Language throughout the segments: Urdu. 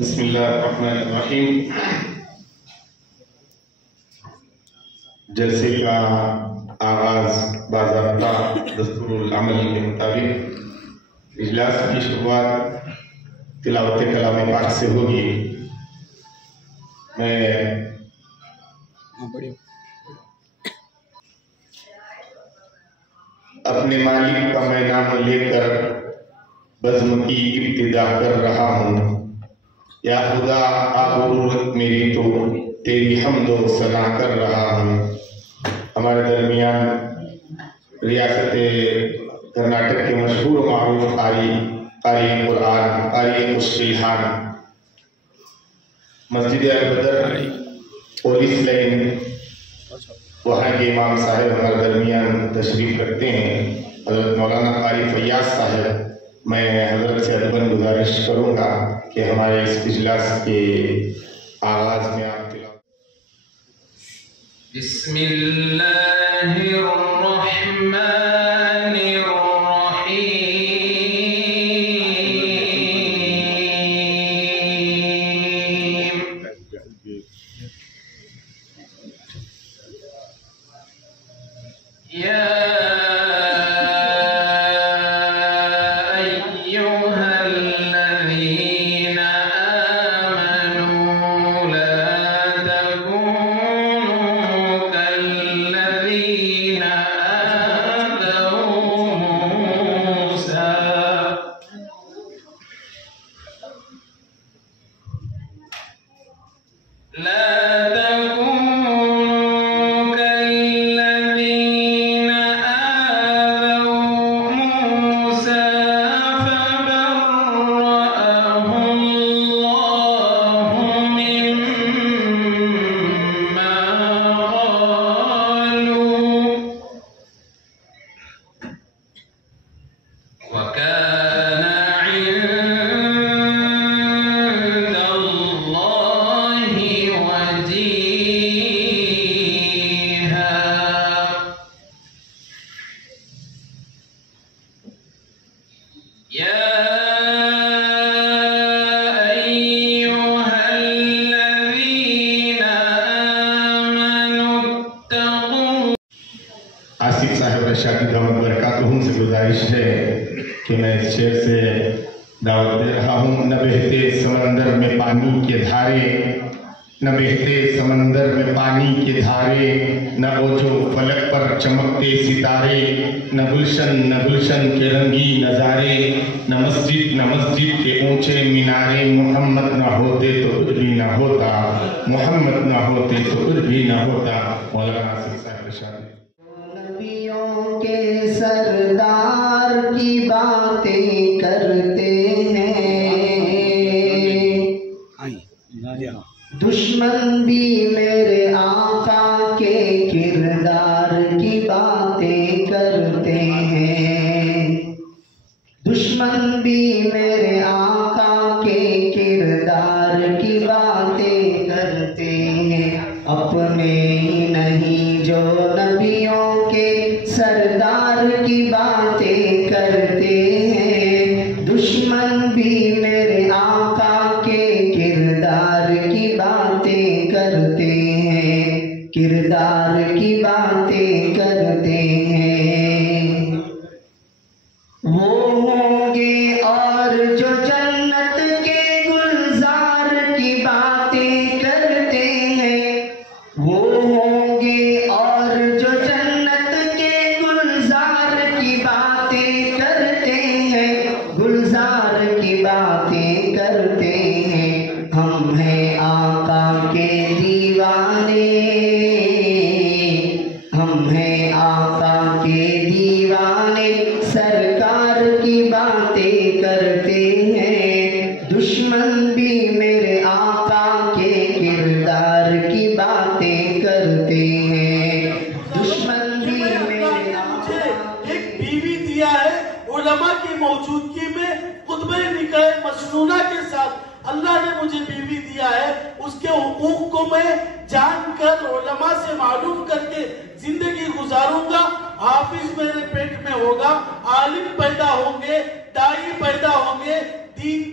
بسم اللہ الرحمن الرحیم۔ جلسے کا آغاز باضابطہ دستور العمل کے مطابق اجلاس کی شروعات تلاوت کلام پاک سے ہوگی۔ میں اپنے مالک کا میں نام لے کر بزم کی ابتدا کر رہا ہوں۔ یا خدا آبرورت میری تو تیری حمد و ثنا کر رہا ہوں۔ ہمارے درمیان ریاست کرناٹک کے مشہور و معروف قاری قرآن، قاری مشکلحان، مسجد البدر پولیس لائن وہاں کے امام صاحب ہمارے درمیان تشریف رکھتے ہیں، حضرت مولانا قاری فیاض صاحب۔ میں حضرت سے ادباً گزارش کروں گا کہ ہمارے اس اجلاس کے آغاز میں آپ تلاوت۔ بسم اللہ الرحمن الرحیم۔ یا آصف صاحب رشاد دعوت برکاتہم سے گزارش ہے کہ میں اس شعر سے دعوت دے رہا ہوں۔ نہ بہتے سمندر میں پانی کے دھارے، نہ بہتے سمندر میں پانی کے دھارے، نہ اوجھو فلک پر چمکتے ستارے، نہ گلشن کے رنگی نظارے، نہ مسجد کے اونچے مینارے۔ محمد نہ ہوتے تو کچھ بھی نہ ہوتا، محمد نہ ہوتے تو کچھ بھی نہ ہوتا۔ مولانا آصف صاحب رشاد۔ کے سردار کی باتیں کرتے ہیں، دشمن بھی میرے آقا کے کردار کی باتیں کرتے ہیں، دشمن بھی میرے آقا کے کردار کی باتیں کرتے ہیں۔ اپنے ہی نہیں جو نبیوں کے سردار کی باتیں کرتے ہیں، دشمن بھی میرے آقا کے کردار کی باتیں کرتے ہیں، کردار کی باتیں کرتے ہیں۔ وہ ہوں گے اور جو جنت کے گلزار کی باتیں کرتے ہیں، وہ ہوں گے اور جو جنت کے گلزار کی باتیں کرتے ہیں، گلزار کی باتیں کرتے ہیں۔ ہم ہیں آقا کے دیوانے، ہم ہیں آقا کے دیوانے، سرکار کی باتیں کرتے ہیں، دشمن بھی میرے آقا کے کردار کی باتیں کرتے ہیں، دشمن بھی میرے آقا۔ ایک بیوی دیا ہے علماء کی موجودگی میں خطبہ نکاح مسنونہ کے ساتھ، اللہ نے مجھے بیوی دیا ہے، اس کے حقوق کو میں جان کر علماء سے معلوم کر کے زندگی گزاروں گا۔ حافظ میرے پیٹ میں ہوگا، عالم پیدا ہوں گے، داعی پیدا ہوں گے، دین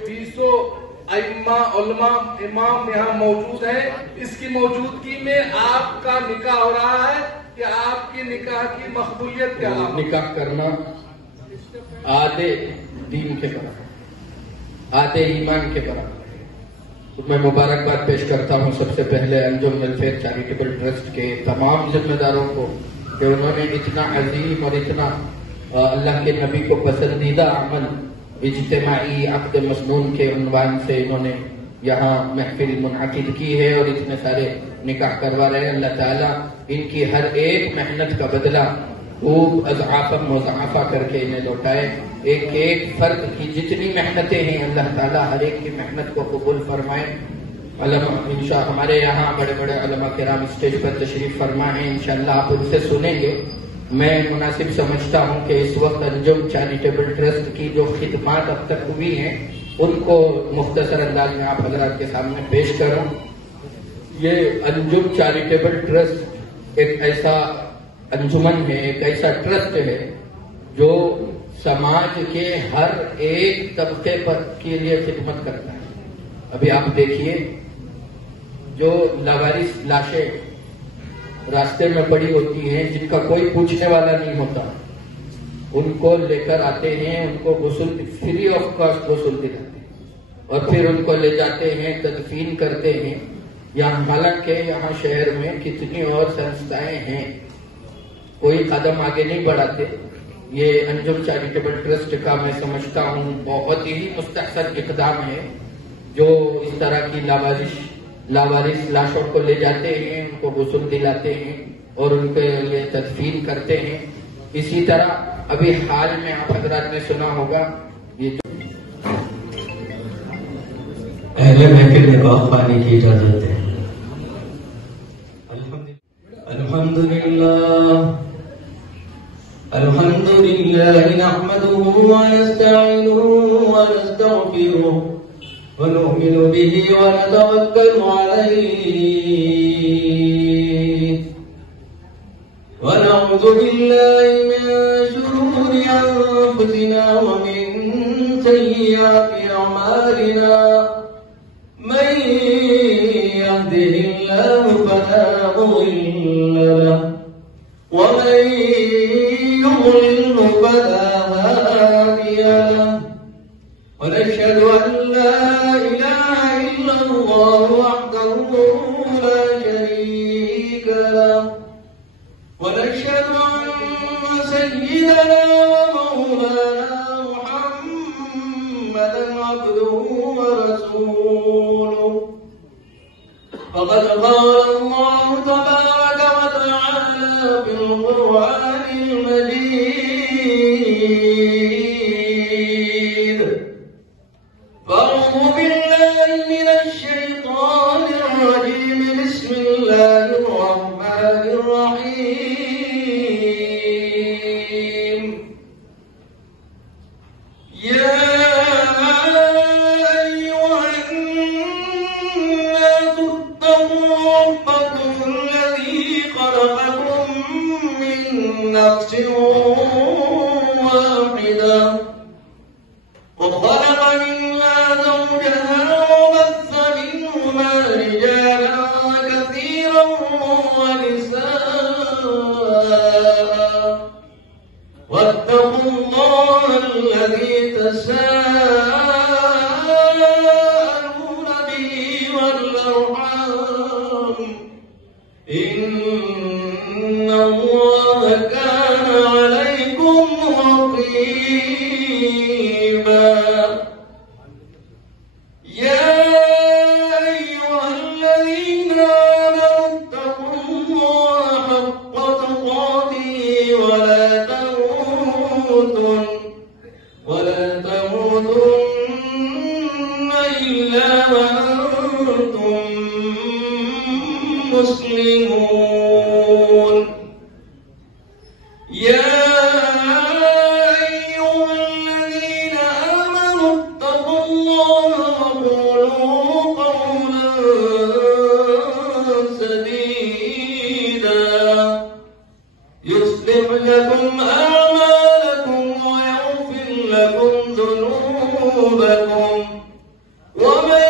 20 ائمہ علماء امام یہاں موجود ہیں. اس کی موجودگی میں آپ کا نکاح ہو رہا ہے کہ آپ کی نکاح کی مقبولیت کیا ہے؟ نکاح کرنا آدھے دین کے برابر، آدھے ایمان کے برابر. میں مبارکباد پیش کرتا ہوں سب سے پہلے انجم ویلفیئر چیریٹیبل ٹرسٹ کے تمام ذمہ داروں کو کہ انہوں نے اتنا عظیم اور اتنا اللہ کے نبی کو پسندیدہ عمل اجتماعی عقد مسنون کے عنوان سے انہوں نے یہاں محفل منعقد کی ہے اور اتنے سارے نکاح کروا رہے ہیں. اللہ تعالیٰ ان کی ہر ایک محنت کا بدلہ خوب اضعافا مضاعفہ کر کے انہیں لوٹائے. ایک ایک فرد کی جتنی محنتیں ہیں اللہ تعالیٰ ہر ایک کی محنت کو قبول فرمائے. علماء ہمارے یہاں بڑے بڑے علماء کرام اسٹیج پر تشریف فرما ہیں، انشاءاللہ آپ ان سے سنیں گے. میں مناسب سمجھتا ہوں کہ اس وقت انجم چیریٹیبل ٹرسٹ کی جو خدمات اب تک ہوئی ہیں ان کو مختصر انداز میں آپ حضرات کے سامنے پیش کروں. یہ انجم چیریٹیبل ٹرسٹ ایک ایسا انجمن ہے، ایک ایسا ٹرسٹ ہے جو سماج کے ہر ایک طبقے پر کے لیے خدمت کرتا ہے. ابھی آپ دیکھیے جو لاوارث لاشیں راستے میں پڑی ہوتی ہیں جن کا کوئی پوچھنے والا نہیں ہوتا، ان کو لے کر آتے ہیں، ان کو غسل فری آف کاسٹ غسل دلاتے ہیں اور پھر ان کو لے جاتے ہیں، تدفین کرتے ہیں. حالانکہ یہاں شہر میں کتنی اور سنستھائیں ہیں، کوئی قدم آگے نہیں بڑھاتے. یہ انجم چیریٹیبل ٹرسٹ کا میں سمجھتا ہوں بہت ہی مستحسن اقدام ہے جو اس طرح کی لاوارث لاشوں کو لے جاتے ہیں، ان کو غسل دلاتے ہیں اور ان کے لیے تدفین کرتے ہیں. اسی طرح ابھی حال میں آپ حضرات نے سنا ہوگا یہ اہل محفل میں باغ پانی کی اجازت ہے. الحمد لله نحمده ونستعينه ونستغفره ونؤمن به ونتوكل عليه ونعوذ بالله من شرور أنفسنا ومن سيئات أعمالنا. من يهده الله فلا مضل له ومن يضلل فلا هادي له. ونشهد أن لا إله إلا الله وحده لا شريك له ونشهد أن سيدنا ومولانا محمدا عبده ورسوله. فقد قال الله تبارك وتعالى في القرآن المجيد. فأعوذ بالله من الشيطان الرجيم. بسم الله الرحمن الرحيم. يا أيها الناس اتقوا ربكم الذي خلقكم من نفس واحدة وخلق منها زوجها وبث منهما رجالا كثيرا ونساء واتقوا الله الذي تساءلون به والأرحام إن الله كان عليكم رقيبا. يا أيها الذين آمنوا اتقوا الله حق تقاته ولا تموتن إلا وأنتم مسلمون. يا أيها الذين آمنوا اتقوا الله وقولوا قولا سديدا يصلح لكم أعمالكم ويغفر لكم ذنوبكم ومن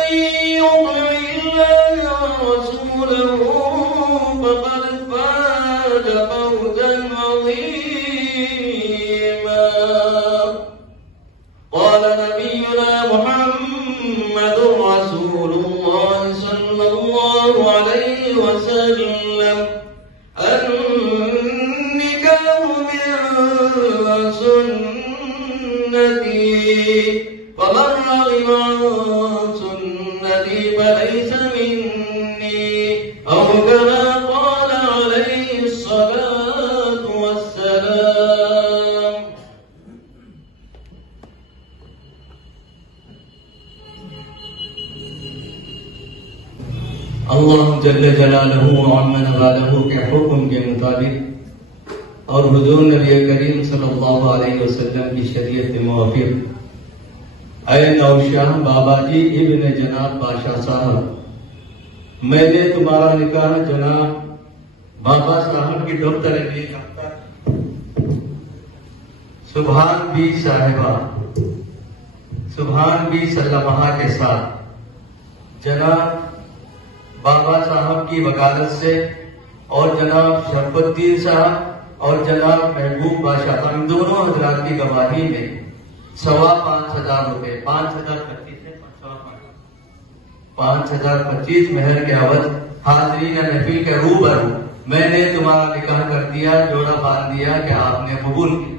صلاتي فليس مني أو كما قال عليه الصلاة والسلام. اللہ جل جلالہ وعمن والہ کے حکم کے مطابق اور حضور نبی کریم صلی اللہ علیہ وسلم کی شریعت کے موافق اے نوشاہ بابا جی ابن جناب بادشاہ صاحب، میں نے تمہارا نکاح جناب بابا صاحب کی دفتر سبحان بی صاحبہ سبحان بی سلمہ کے ساتھ جناب بابا صاحب کی وکالت سے اور جناب شرف الدین صاحب اور جناب محبوب بادشاہ ہم دونوں حضرات کی گواہی میں 5,500 روپے 5,025 مہر کے عوض حاضرین محفل کے روبرو میں نے تمہارا نکاح کر دیا، جوڑا باندھ دیا کہ آپ نے قبول کیا.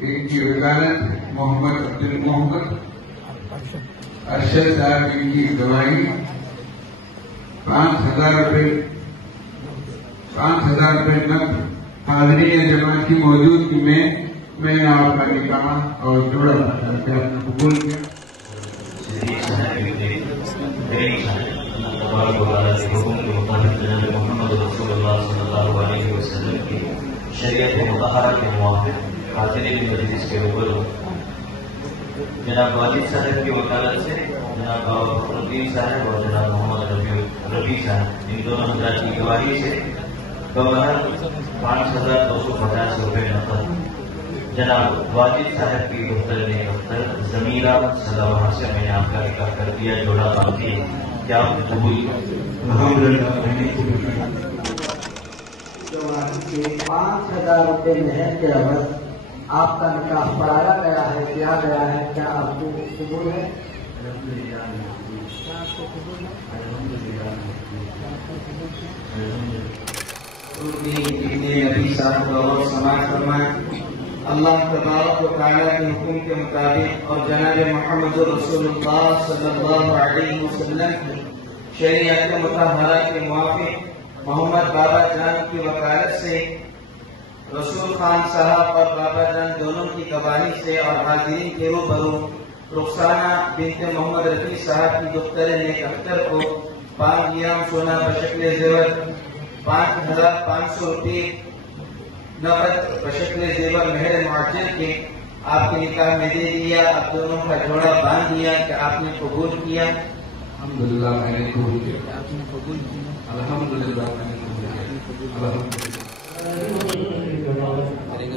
ان کی وکالت محمد عبد المحمد ارشد صاحب ان کی گواہی 5,000 روپے نقد حاضرین جماعت کی موجودگی میں نے آپ کا نکاح اور جوڑا قبول کیا. محمد رسول اللہ صلی اللہ علیہ وسلم کی شریعت مطہرہ کے موافق حاضرین مجلس کے روبرو جناب والد صاحب کی وکالت سے جناب بابا فخر الدین صاحب اور جناب محمد رفیع صاحب ان دونوں حضرات کی گواہی سے گورنر 5,250 روپے نقد جناب والد صاحب کی دفتر ضمیرہ صلاح سے میں نے آپ کا نکاح کر دیا، جوڑا باندھ دیا. کیا آپ نے قبول کیا؟ الحمدللہ. 5,000 روپے مہر کے عوض آپ کا نکاح پڑھایا گیا ہے، کیا گیا ہے، کیا آپ کو قبول ہے؟ نبی صاحب اور سماعت فرمائیں. اللہ تبارک و تعالیٰ کے حکم کے مطابق اور جناب محمد رسول اللہ صلی اللہ علیہ وسلم کی شریعت مطہرہ کے موافق محمد بابا جان کی وکالت سے رسول خان صاحب اور بابا جان دونوں کی گواہی سے اور حاضرین کے روبرو رخسانہ بنت محمد رفیع صاحب کی دختر نیک اختر کو 5 گرام سونا بشکل زیور 5,500 روپے نقد بشکل زیور مہر معجل کے آپ کے نکاح میں دے دیا. آپ دونوں کا جوڑا باندھ دیا کہ آپ نے قبول کیا. الحمدللہ میں نے قبول کیا. الحمدللہ میں نے قبول کیا.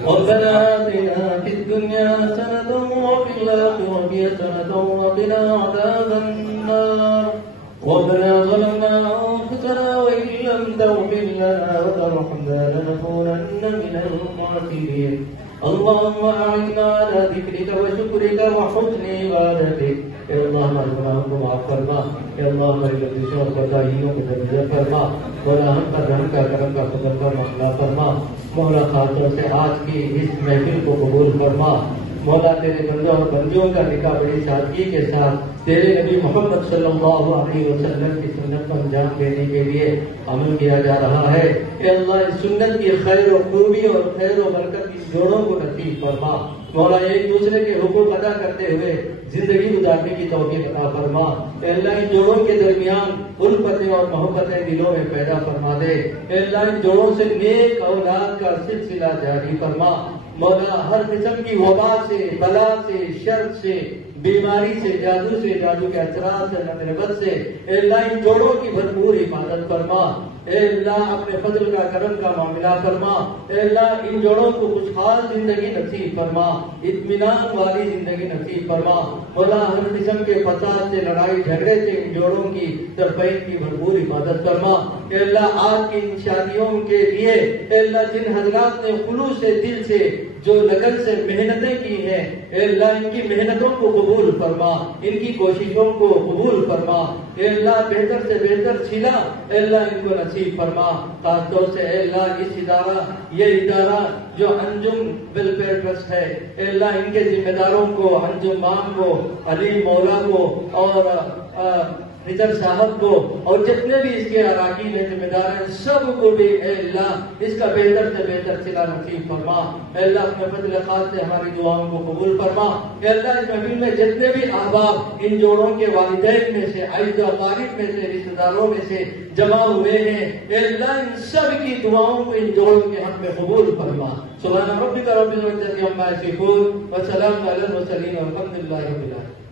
ربنا آتنا في الدنيا حسنة وفي الآخرة حسنة وقنا عذاب النار. ربنا ظلمنا أنفسنا وإن لم تغفر لنا وترحمنا لنكونن من الخاسرين. اللهم أعنا على ذكرك وشكرك وحسن عبادتك. اے اللہ ہمارے گناہوں کو معاف فرما، اے اللہ ہماری لفظوں اور کوتاہیوں کو درگزر فرما، مولا ہم پر رحم کا کرم کا فضل کا معاملہ فرما. مولا خاص طور سے آج کی اس محفل کو قبول فرما. مولا تیرے بندوں اور بندیوں کا نکاح بڑی سادگی کے ساتھ تیرے نبی محمد صلی اللہ علیہ وسلم کی سنت کو انجام دینے کے لیے عمل کیا جا رہا ہے. اے اللہ اس سنت کی خیر و خوبی اور خیر و برکت کی جوڑوں کو نصیب فرما. مولا ایک دوسرے کے حقوق ادا کرتے ہوئے زندگی گزارنے کی توفیق عطا فرما. اے اللہ ان جوڑوں کے درمیان الفتیں اور محبتیں دلوں میں پیدا فرما دے. اے اللہ ان جوڑوں سے نیک اولاد کا سلسلہ جاری فرما. مولا ہر قسم کی وبا سے، بلا سے، شر سے، بیماری سے، جادو سے، جادو کے اثرات سے، نفرت سے اے اللہ ان جوڑوں کی بھرپور حفاظت فرما. اے اللہ اپنے فضل کا کرم کا معاملہ فرما. اے اللہ ان جوڑوں کو خوشحال زندگی نصیب فرما، اطمینان والی زندگی نصیب فرما. مولا ہر قسم کے فساد سے، لڑائی جھگڑے سے ان جوڑوں کی طرفین کی بھرپور حفاظت فرما. اے اللہ آج کی ان شادیوں کے لیے اے اللہ جن حضرات نے خلوص سے دل سے جو لگن سے محنتیں کی ہیں اے اللہ ان کی محنتوں کو قبول فرما، ان کی کوششوں کو قبول فرما، اے اللہ بہتر سے بہتر صلہ اے اللہ ان کو نصیب فرما۔ خاص طور سے اے اللہ اس یہ ادارہ جو انجم ویلفیئر ٹرسٹ ہے اے اللہ ان کے ذمہ داروں کو، انجم مام کو، علی مولا کو اور نجر صاحب کو اور جتنے بھی اس کے اراکین ہیں ذمہ دار ہیں سب کو بھی اے اللہ اس کا بہتر سے بہتر صلہ نصیب فرما۔ اے اللہ اپنے فضل خاص سے ہماری دعاؤں کو قبول فرما۔ اے اللہ اس محفل میں جتنے بھی احباب ان جوڑوں کے والدین میں سے، اعزا و اقارب میں سے، رشتہ داروں میں سے جمع ہوئے ہیں اے اللہ ان سب کی دعاؤں کو ان جوڑوں کے حق میں قبول فرما۔ سبحان ربک رب العزت عما یصفون وسلام علی المرسلین والحمد للہ رب العالمین۔